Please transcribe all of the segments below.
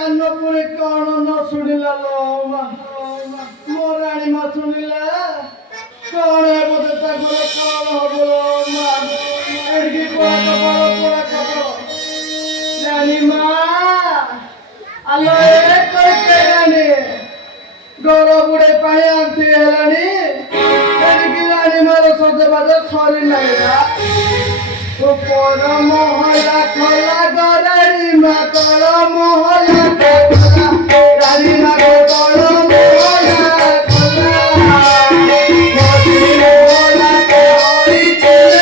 କାନ ପୁଣି କଣ ନ ଶୁଣିଲା ଲୋ ମା ମୋ ରାଣୀ ମା ଶୁଣିଲା କଣ ହେବ ଯେ ତାଙ୍କର କଣ ହବ ଲୋ ମା ଏଡ଼ିକି ପୋଡ଼ା ଖବର ରାଣୀ ମା ଆଲୋ ଏ କହିତେ ରାଣୀ ଗର ବୁଡ଼େ ପାଣି ଆଣ୍ଠି ହେଲାଣି ଏଡ଼ିକି ରାଣୀ ମାର ସଜବାଜ ସରି ନାହିଁ ନା ଉପର ମହଲା ଖୋଲା ଗରାଣୀ ମା ତଳ ମହଲା ଖୋଲା ରାଣୀ ମା ତଳ ମହଲା ଖୋଲା ମଝି ମହଲା ହରି ଚଲେ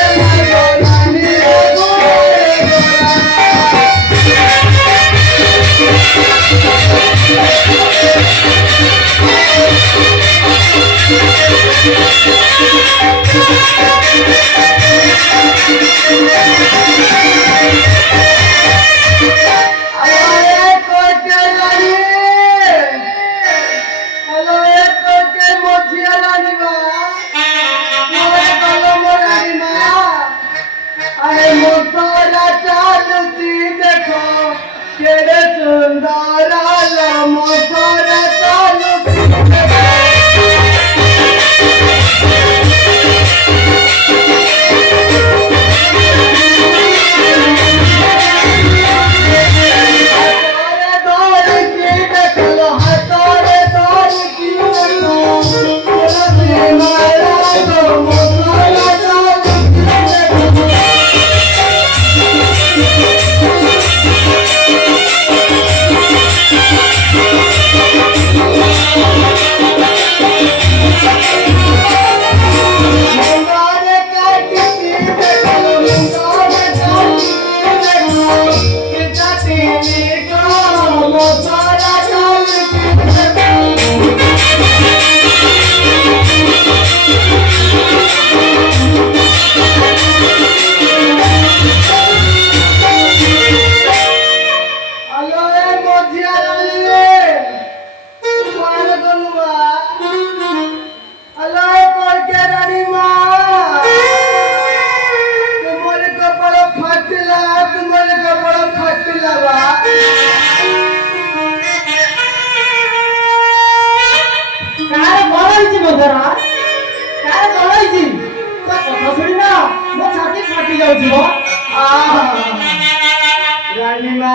ରାଣୀ মা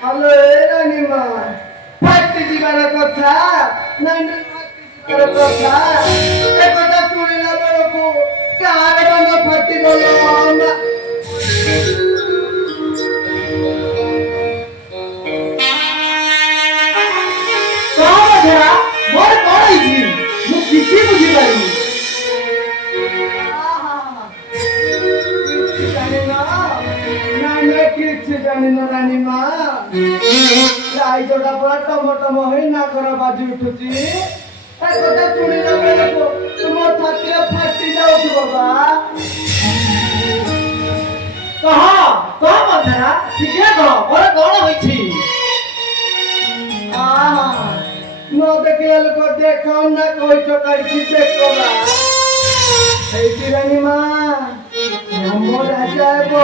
হ্যালো রানী মা ফাটি দিবার কথা নাই নাই ফাটি দিবার কথা এ কথা শুনিলা বেড়କୁ কার বন্ধ ফাটি গেল মা ମୋର କଣ ହେଇଛି ମୁଁ କିଛି ବୁଝିପାରିନି କିଛି ଜାଣିନ ରାଣୀ ମା ରାଇଜଟା ପୁରା ଟମଟମ ହେଇ ନାକର ବାଜି ଉଠୁଛି ତା କଥା ଶୁଣିଲା ବେଳକୁ ତୁମ ଛାତିରେ ଫାଟି ଯାଉଥିବ ବା କହ ମନ୍ଥରା ଟିକେ କହ ମୋର କଣ ହେଇଛି ନ ଦେଖିଲା ଲୋକ ଦେଖ ନା କହିଛ କାଢିଛି ଦେଖ ବା ହେଇଛି ରାଣୀ ମା ଆମ ରାଜା ହେବ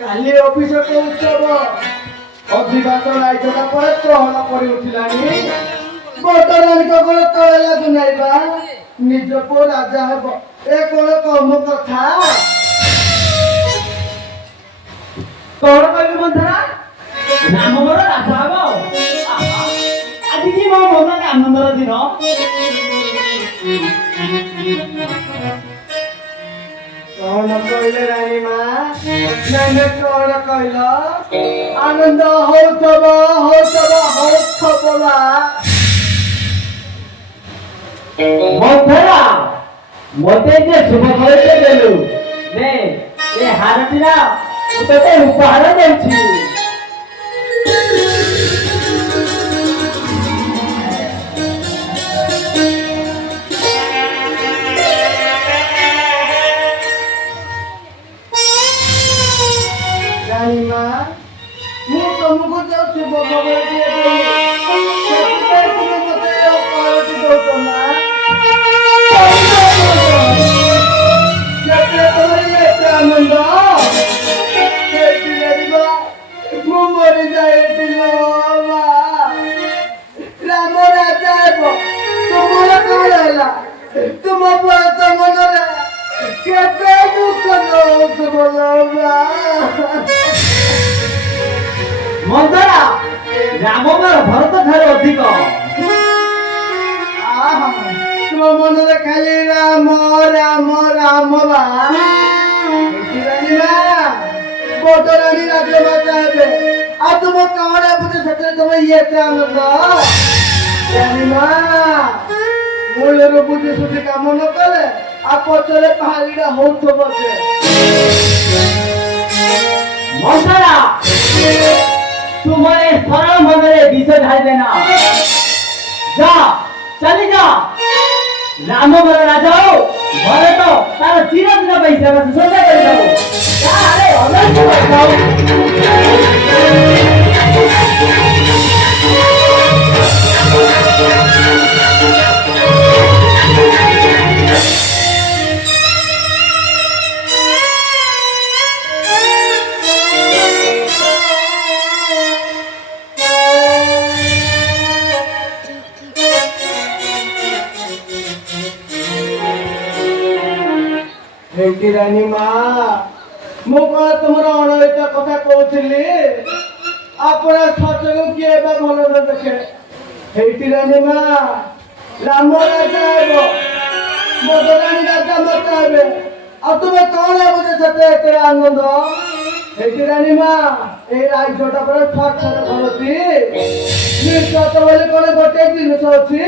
କାଲି ଅଭିଷେକ ଉତ୍ସବ ଅଧିବାସ ରାଇଜଟା ପରେ ଚହଳ ପଡ଼ି ଉଠିଲାଣି ବର୍ତ୍ତମାନଙ୍କ କଣ ତଳେ ଲାଗୁନାହିଁ ବା ନିଜ ପୁଅ ରାଜା ହେବ ଏ କଣ କମ କଥା କଣ କହିଲୁ ମନ୍ଥରା ରାମ ମୋର ରାଜା ହେବ ଆଜି କି ମୋ ମନରେ ଆନନ୍ଦର ଦିନ କଣ କହିଲେ ରାଣୀ ମା ନାଇଁ କଣ କହିଲ ଆନନ୍ଦ ହଉଥବ ମନ୍ଥରା ମତେ ଯେ ଶୁଭ ଖବରଟେ ଦେଲୁ ନେ ଏ ହାରଟି ନା ମୁଁ ତତେ ଉପହାର ଦେଉଛି ରାଣୀ ମା ମୁଁ ତମକୁ ଯୋଉ ଶୁଭ ଖବର ଦିଏ ସେଥିପାଇଁ ତୁମେ ମତେ ଉପହାରଟି ଦଉଛ ନା ସେଥିରେ ତମର ଏତେ ଆନନ୍ଦ ତୁମ ପରତ ମନରେ କେତେ ଦୁଃଖ ଦଉଥିବ ମା। ମନ୍ଥରା ରାମ ମୋର ଭରତ ଠାରୁ ଅଧିକ। ତୁମ ମନରେ ଖାଲି ରାମ ରାମ ରାମ ବା। ରାଣୀ ମା ବଡ଼ ରାଣୀ ରାଜମାତା ହେବେ ଆଉ ତୁମ କଣ ବୁଝେ ସେଥିରେ ତମେ ଏତେ ଆନନ୍ଦ। ରାଣୀ ମା ମୂଳରୁ ବୁଝି ସୁଝି କାମ ନ କଲେ ଆଉ ପଛରେ ପାହାଡ଼ିଟା ହଉଥିବ ଯେ। ମନ୍ଥରା ତୁମ ଏ ସରଳ ମନରେ ବିଷ ଢାଳିବେ ନା। ଯା ଚାଲି ଯା। ରାମ ମୋର ରାଜା ହଉ ଭରତ ତାର ଚିରଦିନ ପାଇଁ ସେବା ଶୁଶ୍ରୂଷା କରିଥାଉ। ତାହାରେ ଅନନ୍ତ କରିଥାଉ। ହେଇଟି ରାଣୀ ମା ମୁଁ କଣ ତୁମର ଅଣହିତ କଥା କହୁଥିଲି ଆପଣ ସଚକୁ କିଏ ବା ଭଲ ନ ଦେଖେ। ହେଇଟି ରାଣୀ ମା ରାମ ରାଜା ହେବ ମଦରାଣୀ ରାଜା ମାତା ହେବେ ଆଉ ତୁମେ କଣ ହେବ ଯେ ସେତେ ଏତେ ଆନନ୍ଦ। ହେଇଟି ରାଣୀ ମା ଏଇ ରାଜ୍ୟଟା ପୁରା ସାକ୍ଷାତ କରନ୍ତି। ନିଶ୍ଚତ ବୋଲି କଣ ଗୋଟେ ଜିନିଷ ଅଛି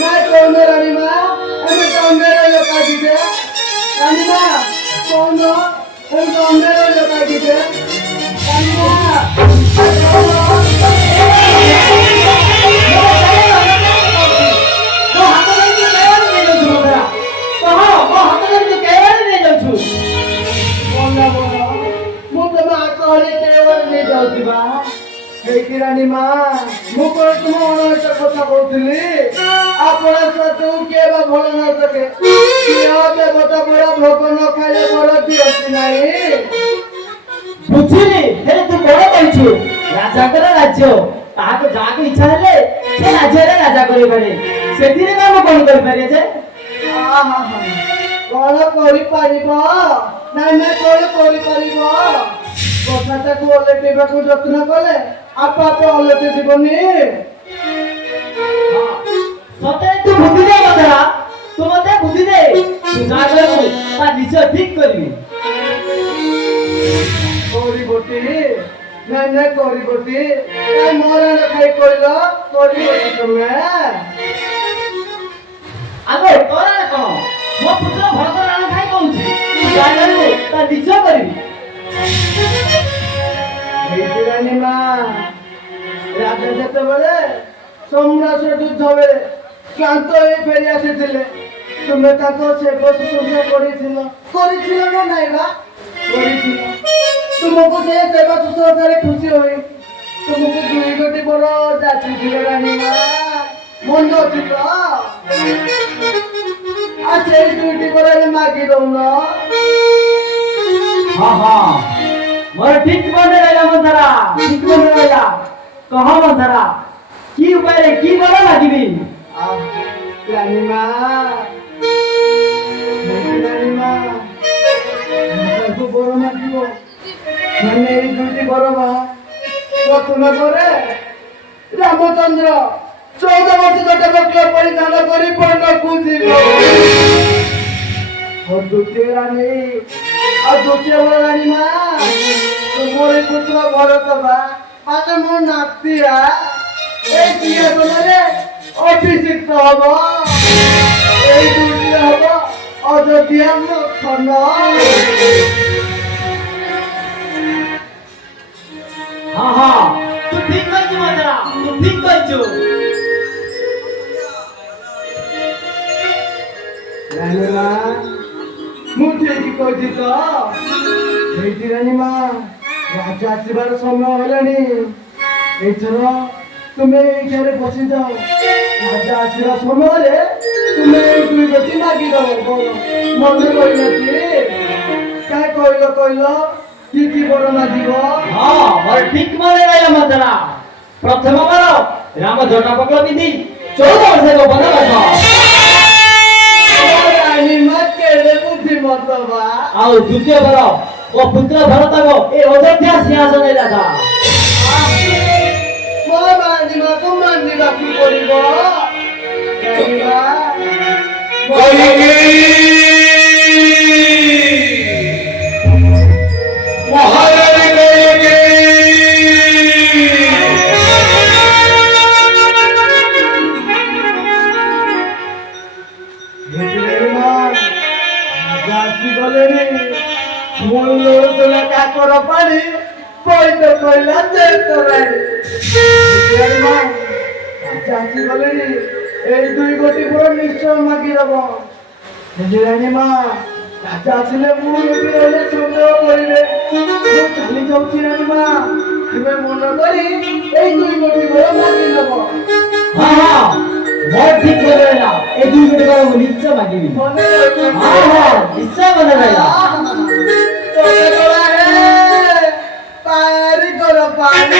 ନାଇଁ କହୁନ ରାଣୀ ମା ଏମିତି ଅନ୍ୟାୟ ଲୋକାଯିବେ। ରାଣୀ ମା କହୁନ ଏମିତି ଅନ୍ୟାୟ ଲୋକାଯିବେ। ରାଣୀ ମା ମୁଁ ତମ ହାତ ହଳି କେବଳ ନେଇଯାଉଛି ବା। ହେଇଟି ରାଣୀ ମା ମୁଁ କଣ ତୁମ ଅଣହିତ କଥା କହୁଥିଲି ଆପଣ ସତକୁ କିଏ ବା ଭଲ ନ ଦେଖେ। ଦେବତା ପରା ଭୋଗ ନ ଖାଇଲେ ବଳ ଦିଅନ୍ତି ନାହିଁ। ବୁଝିଲି ହେଲେ ତୁ କଣ କହିଛୁ ରାଜାଙ୍କର ରାଜ୍ୟ ତାହାକୁ ଯାହାକୁ ଇଚ୍ଛା ହେଲେ ସେ ରାଜ୍ୟରେ ରାଜା କରିପାରେ। ସେଥିରେ କାମ କଣ କରିପାରିବେ ଯେ? କଣ କରିପାରିବ ନାଇଁ ନାଇଁ କଣ କରିପାରିବ। କଥାଟାକୁ ଓଲଟେଇବାକୁ ଯତ୍ନ କଲେ ଆପେ ଆପେ ଓଲଟି ଯିବନି। ସତରେ ତୁ ବୁଦ୍ଧି ଦେ ମନ୍ଥରା। ତୁ ମତେ ବୁଦ୍ଧି ଦେ। ତୁ ଯାହା କହିବୁ ତା ନିଶ୍ଚୟ ଠିକ କରିବି। କରିବଟି ନାଇଁ ନାଇଁ କରିବଟି କାଇଁ ମୋର ଖାଇ କହିଲ କରିବଟି ତମେ। ଆଗେ ତୋର କଣ ମୋ ପୁତ୍ର ଭରତ ରାଣ ଖାଇ କହୁଛି ତୁ ଯାହା କରିବୁ ତା ନିଶ୍ଚୟ କରିବି। ହେଇଟି ରାଣୀ ମା ରାଜା ଯେତେବେଳେ ସମ୍ରାଟ ଯୁଦ୍ଧ ବେଳେ କ୍ଳାନ୍ତ ହୋଇ ଫେରି ଆସିଥିଲେ ତୁମେ ତାଙ୍କ ସେବା ଶୁଶ୍ରୂଷା କରିଥିଲ ନା ନାଇଁ ବା? କରିଥିଲ। ତୁମକୁ ସେ ସେବା ଶୁଶ୍ରୂଷାରେ ଖୁସି ହୋଇ ତୁମକୁ 2 ଗୋଟି ବର ଯାଚିଥିଲେ ରାଣୀ ମା ମନେ ଅଛି ତ? ଆଉ ସେଇ 2ଟି ବର ହେଲେ ମାଗି ଦଉନ। ହଁ ହଁ ମୋର ଠିକ ମନେ ରହିଲା ମନ୍ଥରା। ଠିକ ମନେ ରହିଲା। କହ ମନ୍ଥରା କି ଉପାୟରେ କି ବର ମାଗିବି? ରାଣୀ ମା ରାଣୀ ମା ତାଙ୍କୁ ବର ମାଗିବ ମାନେ ଏଇ 2ଟି ବର ମା। ପ୍ରଥମ ପରେ ରାମଚନ୍ଦ୍ର 14 ବର୍ଷ ଗୋଟେ ବକ୍ର ପରିଧାନ କରି ବନକୁ ଯିବ। ଆଉ ଦ୍ୱିତୀୟ ବର ରାଣୀ ମା ତୁମରି ପୁତ୍ର ଭରତ ବା ମାନେ ମୋ ନାତିଆ এই সিংহাসনে অভিষিক্ত হব। এই 2টিরে হব অযোধ্যার লক্ষণ। ହଁ ହଁ ତୁ ଠିକ କହିଛୁ ମନ୍ଥରା। ତୁ ଠିକ କହିଛୁ। ରାଣୀ ମା ମୁଁ ଠିକ କହୁଛି ତ? ହେଇଟି ରାଣୀ ମା ରାଜା ଆସିବାର ସମୟ ହେଲାଣି। ଏଇଥର ତୁମେ ଏଇଠାରେ ବସିଯାଅ। ରାଜା ଆସିବା ସମୟରେ ତୁମେ ଏଇ 2 ଗୋଟି ମାଗିଦବ। ମନେ ରହିଲାଟି କାଇଁ କହିଲ କି କି ବର ମାଗିବ? ହଁ ମୋର ଠିକ ମନେ ରହିଲା ମନ୍ଥରା। ପ୍ରଥମ ବର ରାମ ଜଟାପକଳ ପିନ୍ଧି 14 ବର୍ଷ ବନବାସ। ମତବା ଆଉ ଦ୍ୱିତୀୟ ବର ଓ ପୁତ୍ର ଭରତକୁ ଏ ଅଯୋଧ୍ୟା ସିଂହାସନରେ ରାଜା। ମୋ ମାନିବାକୁ ମାନିବାକୁ ପଡିବ ଜାଣିବା କାକର ପାଣି ପଇତ କହିଲା ଯେ ତୋରାଣି ଚାଷି ଗଲେଣି ଏଇ 2 ଗୋଟି ପୁର ନିଶ୍ଚୟ ମାଗିଦବ ବୁଝିଲାଣି ମା ରାଜା ଆସିଲେ ମୁଁ ଏଠି ରହିଲେ ସନ୍ଦେହ କରିବେ ମୁଁ ଚାଲି ଯାଉଛି ରାଣୀ ମା ତୁମେ ମନ କରି ଏଇ 2 ଗୋଟି ପୁର ମାଗିଦବ ହଁ ହଁ ବହୁତ ଠିକ করে ରହିଲା ଏ 2 ଗୋଟି ବର ମୁଁ ନିଶ୍ଚୟ ମାଗିବି। ମନେ ହଁ ହଁ ନିଶ୍ଚୟ ମନେ ରହିଲା। ପାରି କର ପାରି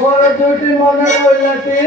বড় দুটি মনে করলাটি